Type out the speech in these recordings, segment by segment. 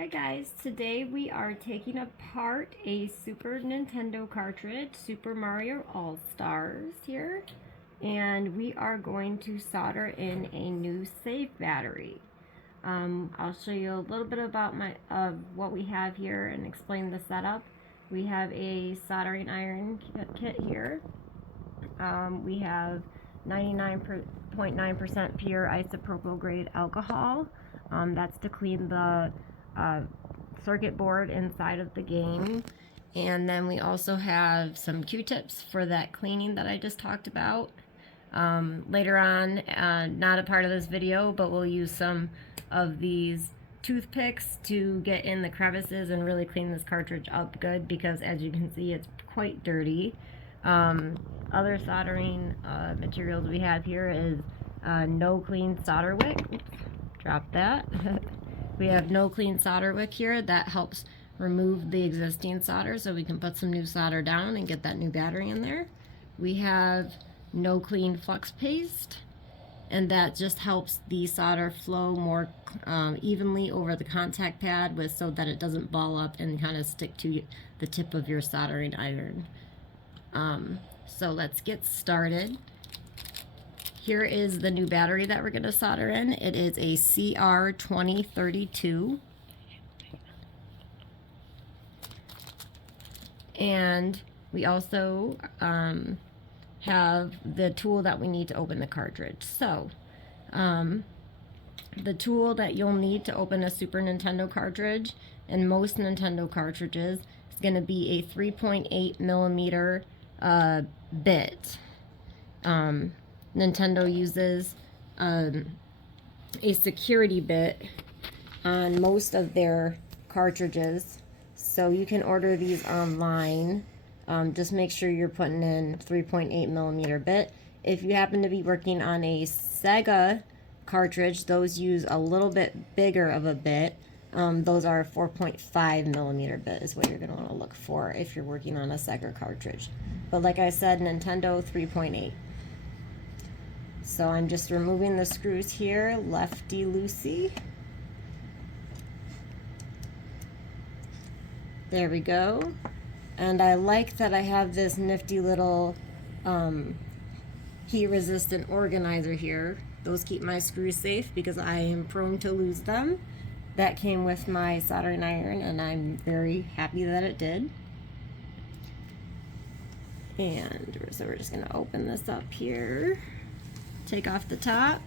Hi guys, today we are taking apart a Super Nintendo cartridge, Super Mario All-Stars here, and we are going to solder in a new save battery. I'll show you a little bit about what we have here and explain the setup. We have a soldering iron kit here. We have 99.9% pure isopropyl grade alcohol. That's to clean the circuit board inside of the game. And then we also have some Q-tips for that cleaning that I just talked about. Later on, not a part of this video, but we'll use some of these toothpicks to get in the crevices and really clean this cartridge up good, because as you can see, it's quite dirty. Other soldering materials we have here is no clean solder wick. Oops, drop that. We have no clean solder wick here. That helps remove the existing solder so we can put some new solder down and get that new battery in there. We have no clean flux paste, and that just helps the solder flow more evenly over the contact pad so that it doesn't ball up and kind of stick to the tip of your soldering iron. So let's get started. Here is the new battery that we're going to solder in. It is a CR2032. And we also have the tool that we need to open the cartridge. So, the tool that you'll need to open a Super Nintendo cartridge, and most Nintendo cartridges, is going to be a 3.8 millimeter bit. Nintendo uses a security bit on most of their cartridges, so you can order these online. Just make sure you're putting in 3.8 millimeter bit. If you happen to be working on a Sega cartridge, those use a little bit bigger of a bit. Those are 4.5 millimeter bit is what you're going to want to look for if you're working on a Sega cartridge. But like I said, Nintendo 3.8. So I'm just removing the screws here, lefty-loosey. There we go. And I like that I have this nifty little heat-resistant organizer here. Those keep my screws safe because I am prone to lose them. That came with my soldering iron, and I'm very happy that it did. And so we're just going to open this up here. Take off the top.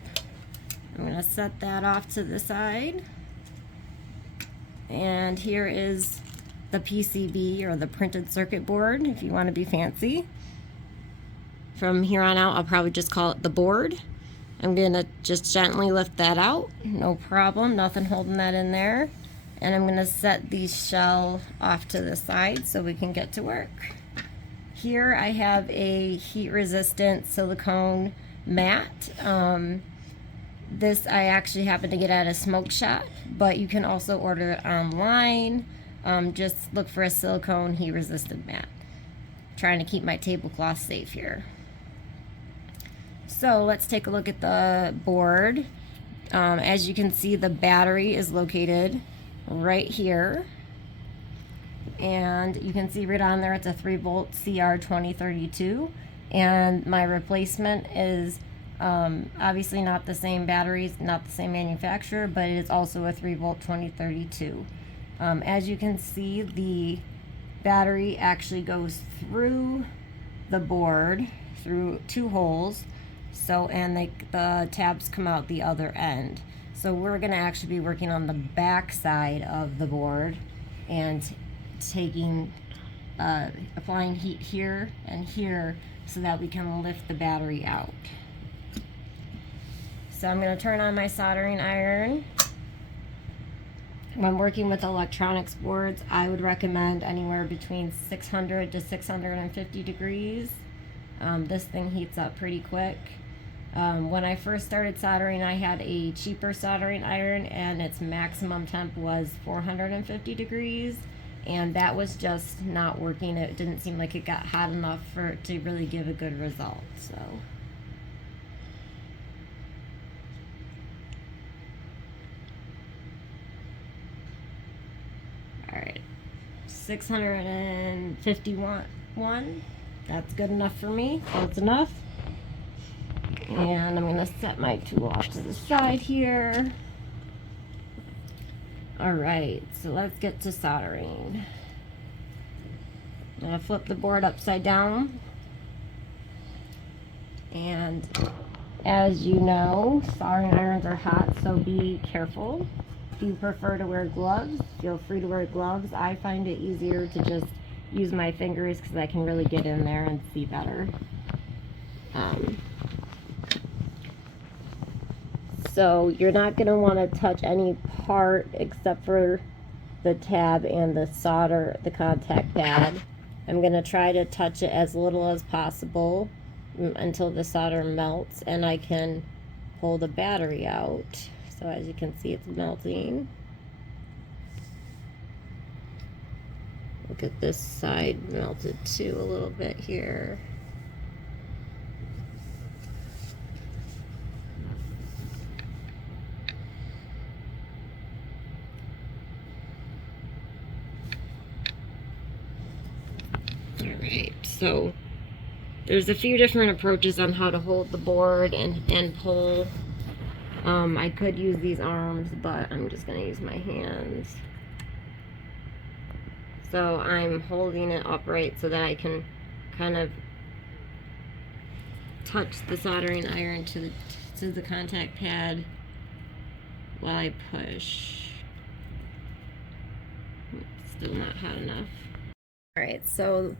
I'm going to set that off to the side. And here is the PCB, or the printed circuit board, if you want to be fancy. From here on out, I'll probably just call it the board. I'm going to just gently lift that out. No problem, nothing holding that in there. And I'm going to set the shell off to the side so we can get to work. Here I have a heat-resistant silicone mat. This I actually happened to get at a smoke shop, but you can also order it online. Just look for a silicone heat-resistant mat. Trying to keep my tablecloth safe here. So let's take a look at the board. As you can see, the battery is located right here. And you can see right on there it's a 3-volt CR2032. And my replacement is obviously not the same batteries, not the same manufacturer, but it is also a 3-volt 2032. As you can see, the battery actually goes through the board, through 2 holes, and the tabs come out the other end. So we're going to actually be working on the back side of the board and applying heat here and here so that we can lift the battery out. So I'm going to turn on my soldering iron. When working with electronics boards, I would recommend anywhere between 600 to 650 degrees. This thing heats up pretty quick. When I first started soldering, I had a cheaper soldering iron, and its maximum temp was 450 degrees, and that was just not working. It didn't seem like it got hot enough for it to really give a good result. So 651. That's good enough for me. Close enough. And I'm going to set my tool off to the side here. Alright, so let's get to soldering. I'm going to flip the board upside down. And as you know, soldering irons are hot, so be careful. If you prefer to wear gloves, feel free to wear gloves. I find it easier to just use my fingers because I can really get in there and see better. So you're not going to want to touch any part except for the tab and the solder, the contact pad. I'm going to try to touch it as little as possible until the solder melts and I can pull the battery out. So as you can see, it's melting. Look at this side melted too a little bit here. Alright, so there's a few different approaches on how to hold the board and pull. I could use these arms, but I'm just going to use my hands. So I'm holding it upright so that I can kind of touch the soldering iron to the contact pad while I push. It's still not hot enough. Alright, so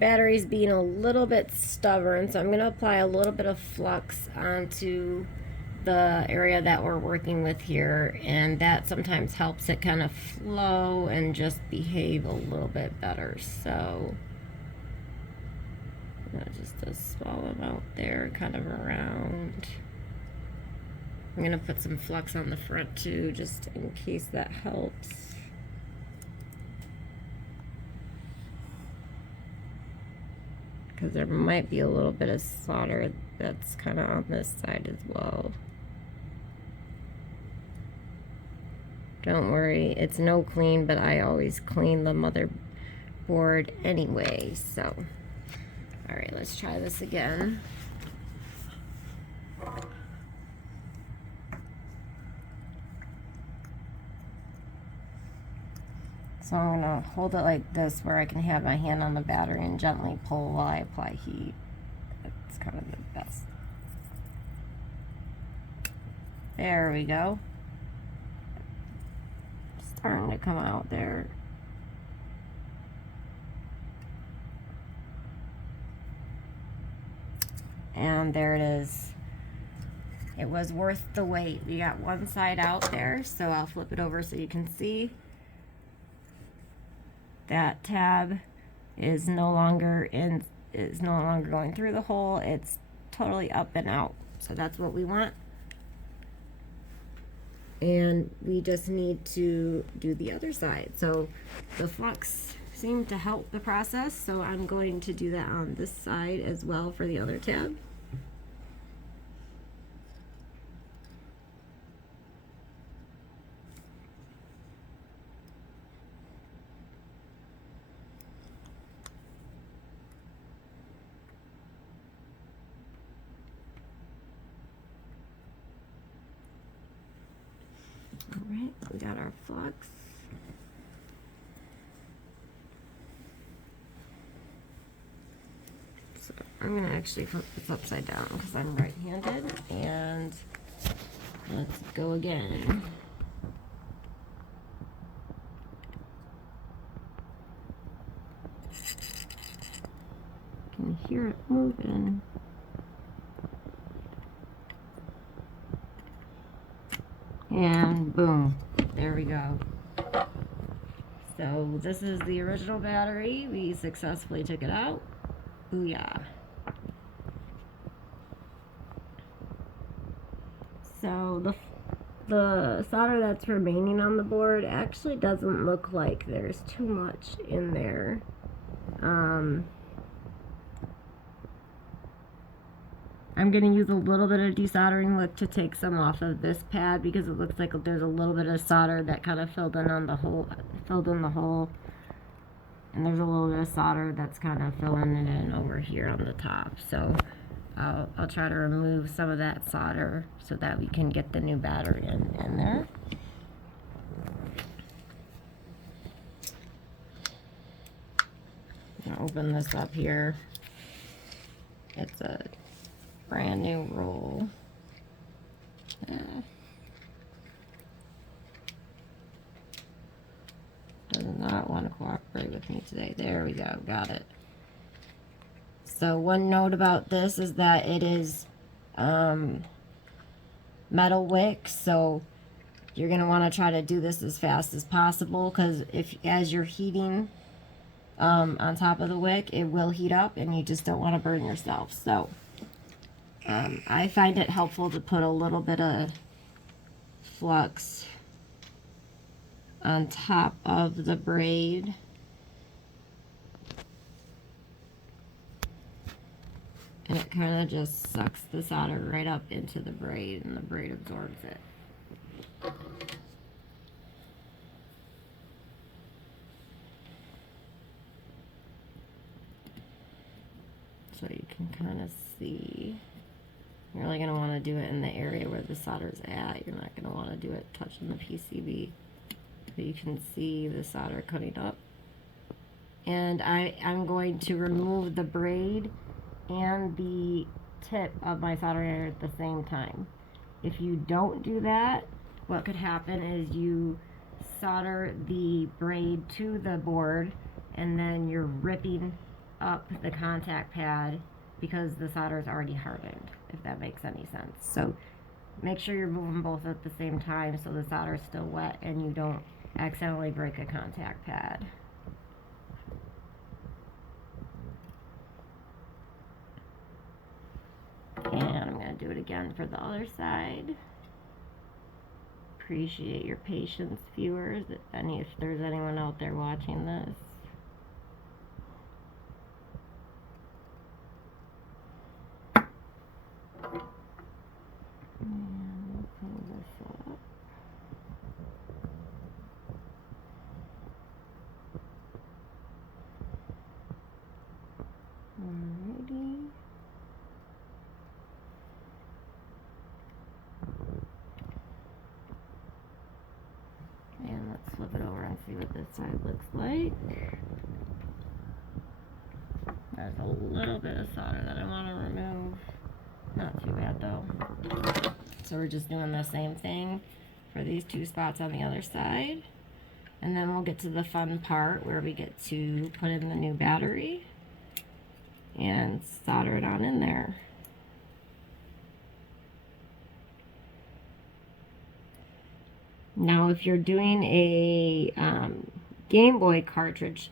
battery's being a little bit stubborn, so I'm going to apply a little bit of flux onto the area that we're working with here, and that sometimes helps it kind of flow and just behave a little bit better. So just a small amount there, kind of around. I'm going to put some flux on the front too, just in case that helps. Because there might be a little bit of solder that's kind of on this side as well. Don't worry, it's no clean, but I always clean the motherboard anyway, so. Alright, let's try this again. So I'm going to hold it like this where I can have my hand on the battery and gently pull while I apply heat. That's kind of the best. There we go. Starting to come out there. And there it is. It was worth the wait. We got one side out there, so I'll flip it over so you can see. That tab is no longer going through the hole. It's totally up and out. So that's what we want. And we just need to do the other side. So the flux seemed to help the process, so I'm going to do that on this side as well for the other tab. Alright, we got our flux. So I'm going to actually flip this upside down because I'm right-handed, and let's go again. You can hear it moving. And boom, there we go. So this is the original battery. We successfully took it out. Booyah. So the solder that's remaining on the board actually doesn't look like there's too much in there. I'm going to use a little bit of desoldering liquid to take some off of this pad because it looks like there's a little bit of solder that kind of filled in the hole. And there's a little bit of solder that's kind of filling it in over here on the top. So I'll try to remove some of that solder so that we can get the new battery in there. I'm gonna open this up here. It's a brand new roll. Does not want to cooperate with me today. There we go, got it. So one note about this is that it is metal wick, so you're going to want to try to do this as fast as possible, because as you're heating on top of the wick, it will heat up and you just don't want to burn yourself. So I find it helpful to put a little bit of flux on top of the braid. And it kind of just sucks the solder right up into the braid, and the braid absorbs it. So you can kind of see. You're really going to want to do it in the area where the solder's at. You're not going to want to do it touching the PCB. But you can see the solder coming up. And I'm going to remove the braid and the tip of my soldering iron at the same time. If you don't do that, what could happen is you solder the braid to the board and then you're ripping up the contact pad because the solder is already hardened, if that makes any sense. So make sure you're moving both at the same time so the solder is still wet and you don't accidentally break a contact pad. And I'm going to do it again for the other side. Appreciate your patience, viewers, if there's anyone out there watching this. And pull this up. Alrighty. And let's flip it over and see what this side looks like. There's a little bit of solder that I want to remove. Not too bad though. So we're just doing the same thing for these two spots on the other side. And then we'll get to the fun part where we get to put in the new battery and solder it on in there. Now if you're doing a Game Boy cartridge,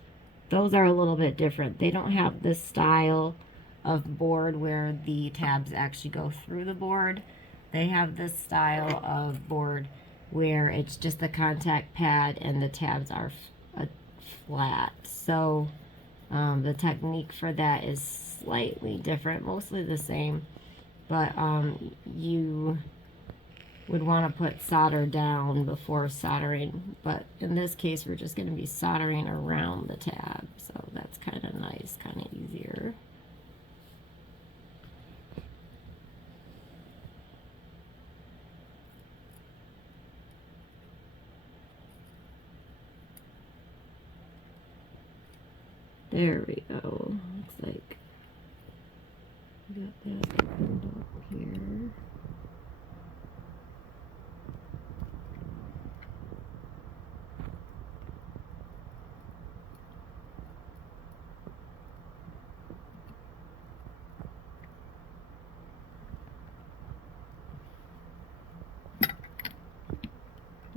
those are a little bit different. They don't have this style of board where the tabs actually go through the board. They have this style of board where it's just the contact pad and the tabs are flat. So the technique for that is slightly different, mostly the same, but you would want to put solder down before soldering, but in this case we're just going to be soldering around the tab, so that's kind of nice, kind of easier. There we go. Looks like we got that opened up here.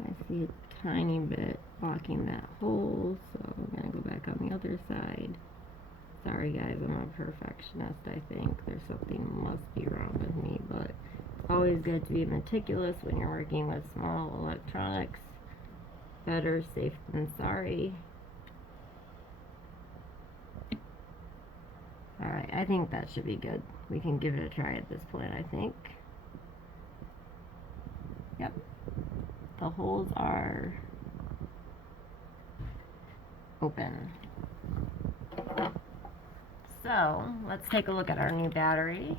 I see a tiny bit blocking that hole, so I'm going to go back on the other side. Sorry guys, I'm a perfectionist, I think. There's something must be wrong with me, but it's always good to be meticulous when you're working with small electronics. Better safe than sorry. Alright, I think that should be good. We can give it a try at this point, I think. Yep. The holes are open. So let's take a look at our new battery.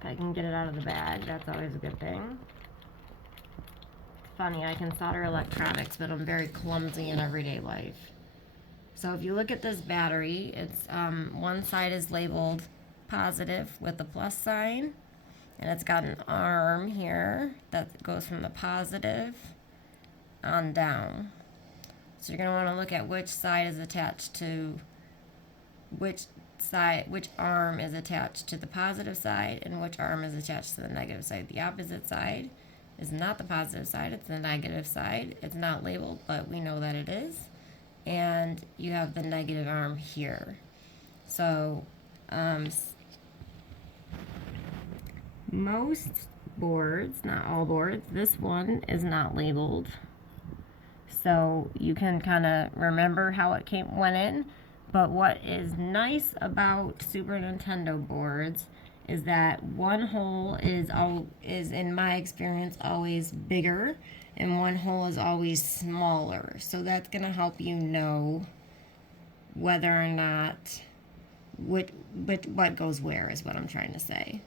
If I can get it out of the bag, that's always a good thing. It's funny, I can solder electronics, but I'm very clumsy in everyday life. So if you look at this battery, it's one side is labeled positive with the plus sign, and it's got an arm here that goes from the positive on down. So you're going to want to look at which side is attached to which arm is attached to the positive side and which arm is attached to the negative side. The opposite side is not the positive side, it's the negative side. It's not labeled, but we know that it is. And you have the negative arm here. So most boards, not all boards, this one is not labeled. So you can kind of remember how it went in. But what is nice about Super Nintendo boards is that one hole is in my experience always bigger and one hole is always smaller. So that's going to help you know whether or not what goes where is what I'm trying to say.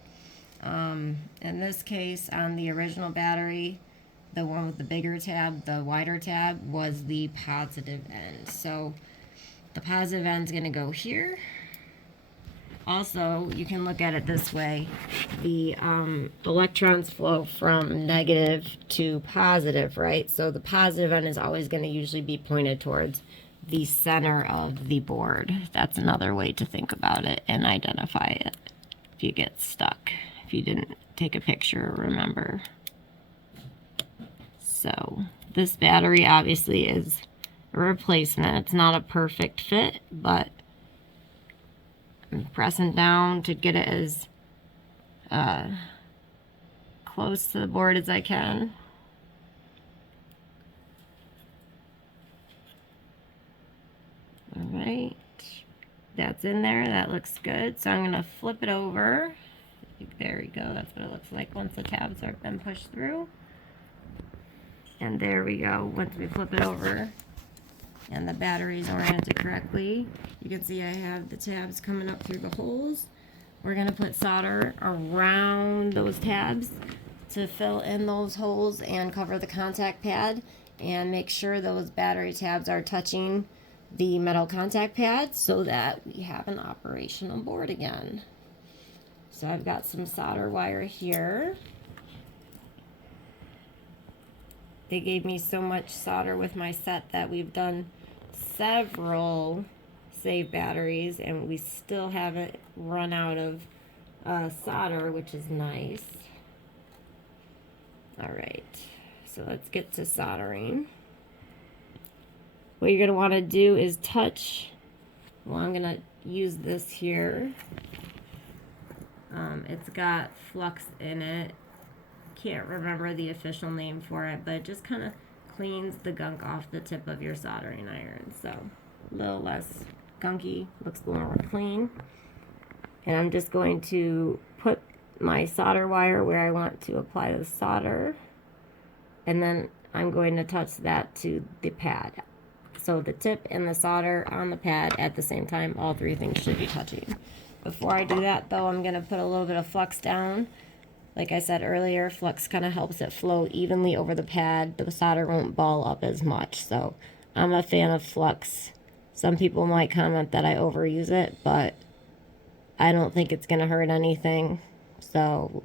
In this case, on the original battery, the one with the bigger tab, the wider tab, was the positive end. So the positive end is going to go here. Also, you can look at it this way. The electrons flow from negative to positive, right? So the positive end is always going to usually be pointed towards the center of the board. That's another way to think about it and identify it if you get stuck, if you didn't take a picture or remember. So this battery obviously is a replacement. It's not a perfect fit, but I'm pressing down to get it as close to the board as I can. All right, that's in there. That looks good. So I'm going to flip it over. There we go. That's what it looks like once the tabs have been pushed through. And there we go. Once we flip it over and the battery is oriented correctly, you can see I have the tabs coming up through the holes. We're going to put solder around those tabs to fill in those holes and cover the contact pad and make sure those battery tabs are touching the metal contact pad so that we have an operational board again. So I've got some solder wire here. They gave me so much solder with my set that we've done several save batteries and we still haven't run out of solder, which is nice. Alright, so let's get to soldering. What you're going to want to do is touch, well, I'm going to use this here. It's got flux in it. Can't remember the official name for it, but it just kind of cleans the gunk off the tip of your soldering iron. So a little less gunky, looks a little more clean. And I'm just going to put my solder wire where I want to apply the solder, and then I'm going to touch that to the pad. So the tip and the solder on the pad at the same time, all three things should be touching. Before I do that though, I'm going to put a little bit of flux down. Like I said earlier, flux kind of helps it flow evenly over the pad. The solder won't ball up as much. So I'm a fan of flux. Some people might comment that I overuse it, but I don't think it's going to hurt anything. So,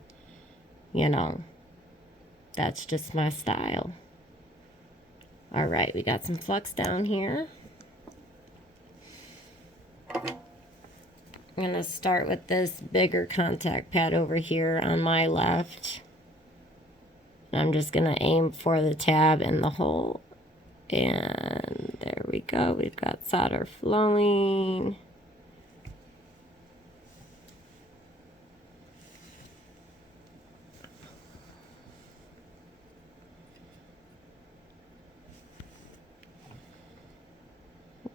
you know, that's just my style. All right, we got some flux down here. I'm going to start with this bigger contact pad over here on my left. I'm just going to aim for the tab in the hole. And there we go. We've got solder flowing.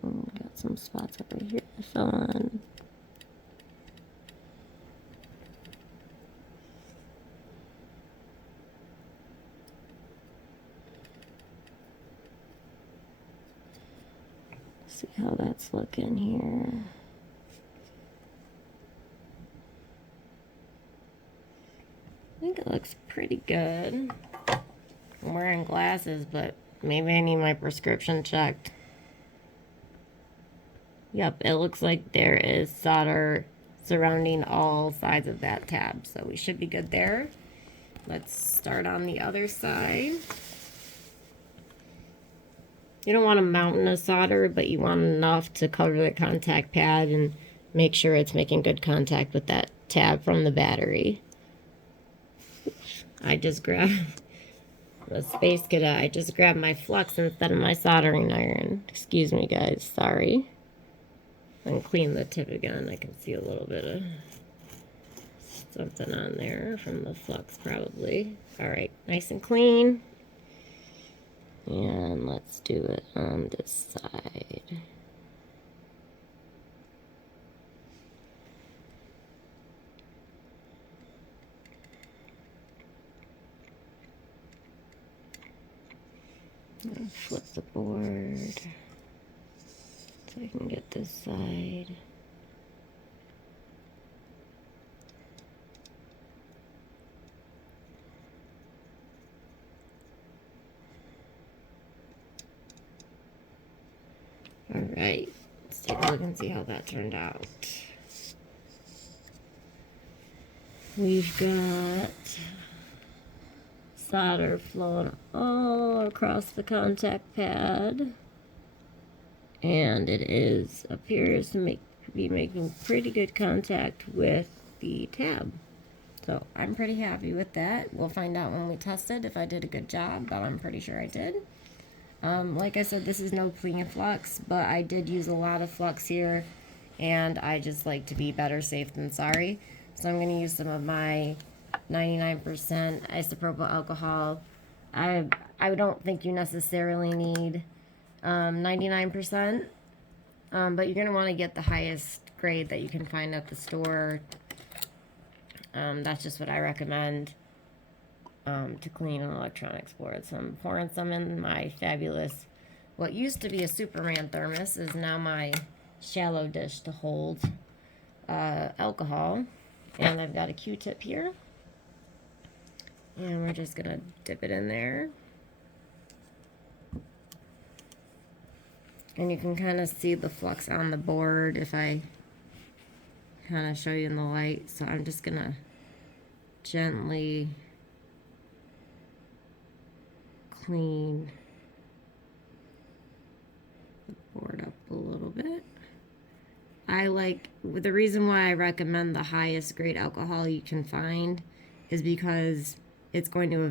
Got some spots over here to fill in. See how that's looking here. I think it looks pretty good. I'm wearing glasses, but maybe I need my prescription checked. Yep, it looks like there is solder surrounding all sides of that tab, so we should be good there. Let's start on the other side. You don't want a mountain of solder, but you want enough to cover the contact pad and make sure it's making good contact with that tab from the battery. I just grabbed the Space Cadet. I just grabbed my flux instead of my soldering iron. Excuse me, guys. Sorry. And clean the tip again. I can see a little bit of something on there from the flux, probably. All right, nice and clean. And let's do it on this side. And flip the board so I can get this side. All right, let's take a look and see how that turned out. We've got solder flowing all across the contact pad, and it appears to be making pretty good contact with the tab. So I'm pretty happy with that. We'll find out when we test it if I did a good job, but I'm pretty sure I did. Like I said, this is no clean flux, but I did use a lot of flux here, and I just like to be better safe than sorry. So I'm going to use some of my 99% isopropyl alcohol. I don't think you necessarily need 99%, but you're going to want to get the highest grade that you can find at the store. That's just what I recommend to clean an electronics board. So I'm pouring some in my fabulous, what used to be a Superman thermos is now my shallow dish to hold alcohol. And I've got a Q-tip here. And we're just going to dip it in there. And you can kind of see the flux on the board if I kind of show you in the light. So I'm just going to gently clean the board up a little bit. The reason why I recommend the highest grade alcohol you can find is because it's going to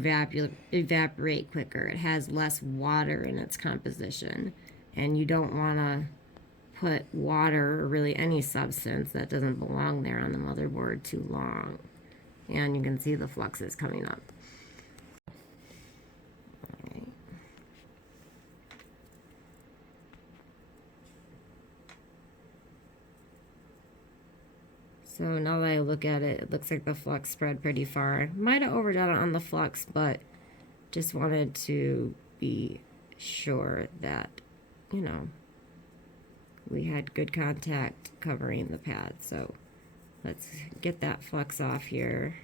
evaporate quicker. It has less water in its composition, and you don't want to put water or really any substance that doesn't belong there on the motherboard too long. And you can see the fluxes coming up. So now that I look at it, it looks like the flux spread pretty far. Might have overdone it on the flux, but just wanted to be sure that, you know, we had good contact covering the pad. So let's get that flux off here.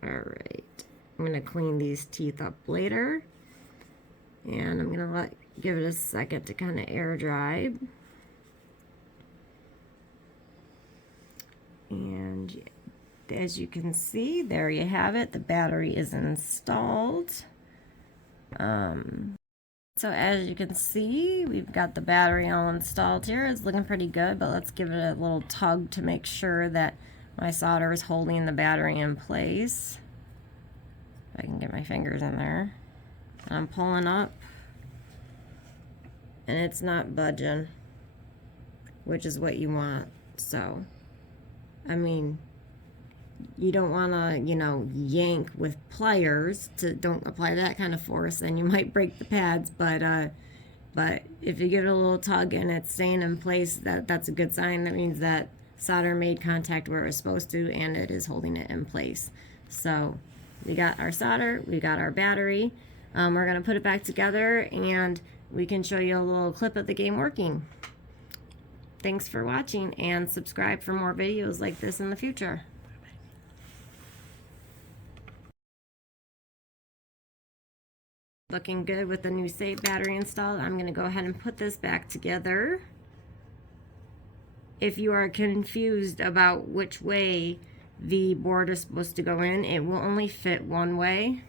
Alright, I'm going to clean these teeth up later, and I'm going to give it a second to kind of air dry. And as you can see, there you have it, the battery is installed. So as you can see, we've got the battery all installed here. It's looking pretty good, but let's give it a little tug to make sure that my solder is holding the battery in place. If I can get my fingers in there. I'm pulling up, and it's not budging, which is what you want. So, I mean, you don't want to, you know, yank with pliers. Don't apply that kind of force, and you might break the pads. But if you give it a little tug and it's staying in place, that's a good sign. That means that solder made contact where it was supposed to, and it is holding it in place. So we got our solder, we got our battery. We're gonna put it back together, and we can show you a little clip of the game working. Thanks for watching, and subscribe for more videos like this in the future. Looking good with the new save battery installed. I'm going to go ahead and put this back together. If you are confused about which way the board is supposed to go in, it will only fit one way,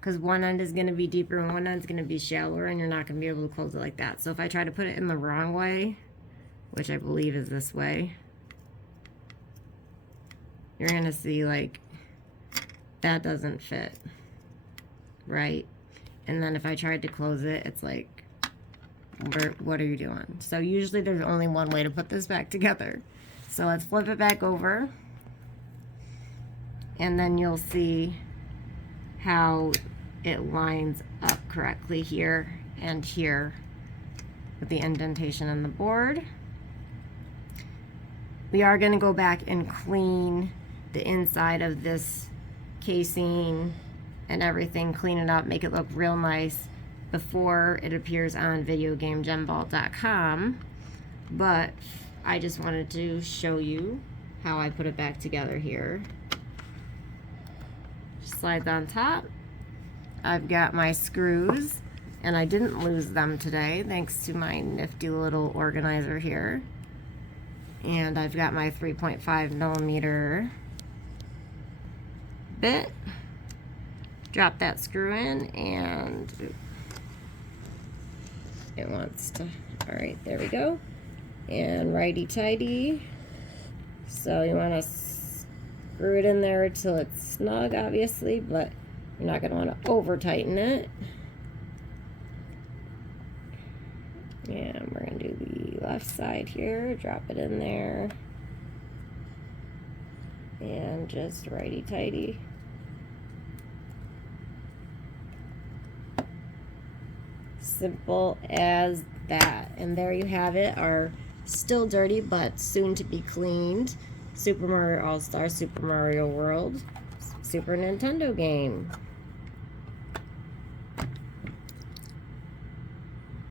because one end is going to be deeper and one end is going to be shallower, and you're not going to be able to close it like that. So if I try to put it in the wrong way, which I believe is this way, you're going to see like that doesn't fit, right? And then if I tried to close it, it's like, what are you doing? So usually there's only one way to put this back together. So let's flip it back over, and then you'll see how it lines up correctly here and here with the indentation in the board. We are going to go back and clean the inside of this casing and everything, clean it up, make it look real nice before it appears on videogamegenvault.com. But I just wanted to show you how I put it back together here. Slides on top. I've got my screws, and I didn't lose them today thanks to my nifty little organizer here. And I've got my 3.5mm bit. Drop that screw in, and it wants to, all right, there we go. And righty-tighty. So you want to screw it in there till it's snug, obviously, but you're not going to want to over-tighten it. And we're going to do the left side here, drop it in there, and just righty-tighty. Simple as that. And there you have it, our still dirty but soon to be cleaned Super Mario All-Star Super Mario World Super Nintendo game.